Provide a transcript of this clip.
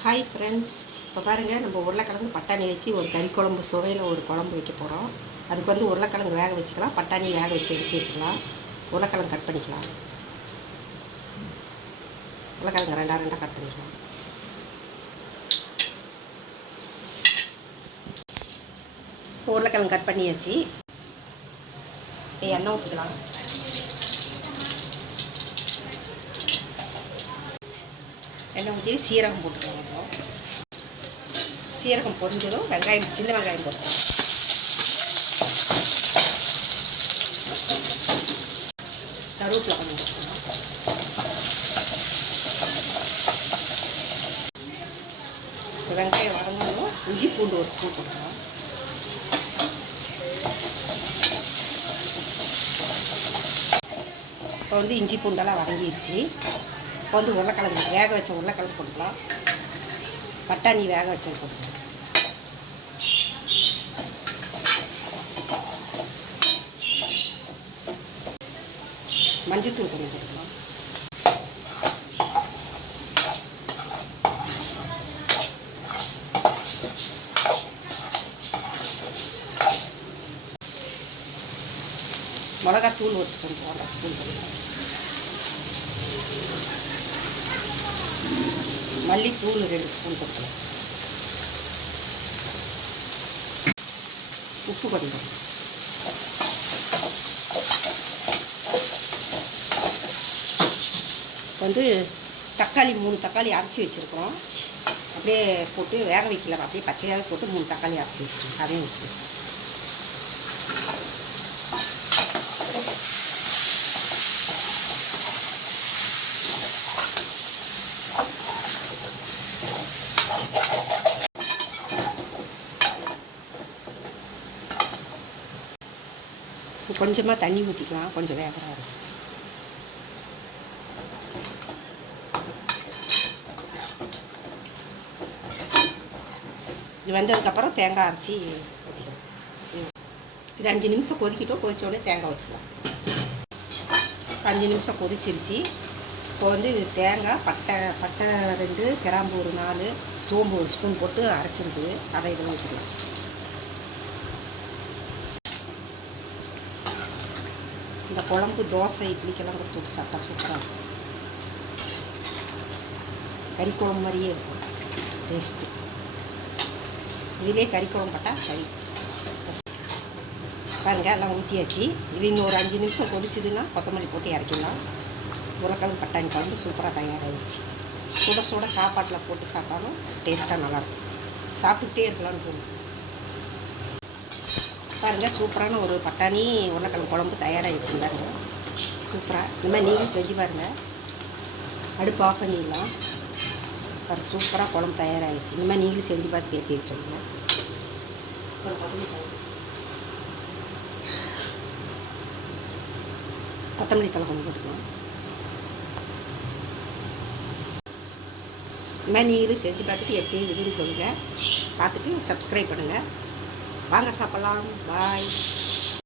Hi friends, இப்போ பாருங்கள், நம்ம உருளைக்கிழங்கு பட்டாணி வச்சு ஒரு கறி குழம்பு சுவையில் ஒரு குழம்பு வைக்க போகிறோம். அதுக்கு வந்து உருளைக்கிழங்கு வேக வச்சுக்கலாம், பட்டாணி வேக வச்சு எடுத்து வச்சுக்கலாம். உருளைக்கிழங்கு கட் பண்ணிக்கலாம். உருளைக்கிழங்கு ரெண்டாக கட் பண்ணிக்கலாம். உருளைக்கிழங்கு கட் பண்ணியாச்சு. இப்போ எண்ணெய் ஊற்றிக்கலாம். எண்ணெய் ஊற்றி சீரகம் போட்டுக்கலாம். கொஞ்சம் சீரகம் பொரிஞ்சதும் வெங்காயம், சின்ன வெங்காயம் போட்டுக்கலாம். கருவேப்பிலை கொஞ்சம் போட்டுக்கலாம். வெங்காயம் வதங்கணும். இஞ்சி பூண்டு ஒரு ஸ்பூன் போட்டுக்கலாம். இப்போ வந்து இஞ்சி பூண்டெல்லாம் வதங்கிடுச்சு. இப்போ வந்து உருளைக்கிழங்கு வேக வச்ச உருளைக்கிழங்கு போட்டுக்கலாம். பட்டாணி வேக வச்சது போட்டுக்கலாம். மஞ்சத்தூள் கொஞ்சம் போட்டுக்கலாம். மிளகாத்தூள் ஒரு ஸ்பூன், 1 ஸ்பூன் போட்டுக்கலாம். மல்லித்தூள் 2 ஸ்பூன் போட்டுக்கலாம். உப்பு கொஞ்சம். வந்து தக்காளி 3 தக்காளி அரைச்சி வச்சுருக்குறோம். அப்படியே போட்டு வேக வைக்கலாம். அப்படியே பச்சையாகவே போட்டு 3 தக்காளி அரைச்சி வச்சுருக்கோம். அதையும் ஊற்றி கொஞ்சமாக தண்ணி ஊற்றிக்கலாம். கொஞ்சம் வேகமாக இருக்கும். இது வந்ததுக்கப்புறம் தேங்காய் அரைச்சி ஊற்றிக்கலாம். இது 5 நிமிஷம் கொதிக்கிட்டோம். கொதிச்சோடனே தேங்காய் ஊற்றிக்கலாம். 5 நிமிஷம் கொதிச்சிருச்சு. இப்போ வந்து தேங்காய், பட்டை 2, கிராம்பு ஒரு 4, சோம்பு 1 ஸ்பூன் போட்டு அரைச்சிருக்குது. அதை இதில் ஊற்றிக்கலாம். இந்த குழம்பு தோசை, இட்லிக்கெல்லாம் கொடுத்து சாப்பிட்டா சூப்பராக இருக்கும். கறி குழம்பு மாதிரியே இருக்கும் டேஸ்ட்டு. இதிலே கறி குழம்பு போட்டால் சரி. பாருங்கள், எல்லாம் ஊற்றியாச்சு. இது இன்னும் ஒரு 5 நிமிஷம் கொதிச்சுதுன்னா கொத்தமல்லி போட்டு இறக்கிடலாம். உருளைக்கிழங்கு பட்டாணி குழம்பு சூப்பராக தயாராகிடுச்சு. சுட சுட சாப்பாட்டில் போட்டு சாப்பிட்டாலும் டேஸ்ட்டாக நல்லாயிருக்கும். சாப்பிட்டுக்கிட்டே இருக்கலாம்னு தோணும். பாருங்கள், சூப்பரான ஒரு பட்டாணி உருளைக்கிழங்கு குழம்பு தயாராகிடுச்சு. பாருங்கள், சூப்பராக. இந்த மாதிரி நீங்களும் செஞ்சு பாருங்கள். அடுப்பு ஆஃப் பண்ணிடலாம். பாருங்கள், சூப்பராக குழம்பு தயாராகிடுச்சு. இந்த மாதிரி நீங்களும் செஞ்சு பார்த்துட்டு எப்படி சொல்லுங்கள். கொத்தமல்லி தலை கொஞ்சம் போட்டுக்கலாம். இந்த மாதிரி நீங்களும் செஞ்சு பார்த்துட்டு எப்படி இருக்குதுன்னு சொல்லுங்கள். பார்த்துட்டு சப்ஸ்கிரைப் பண்ணுங்கள். வாங்க சாப்பிட்லாம். பாய்.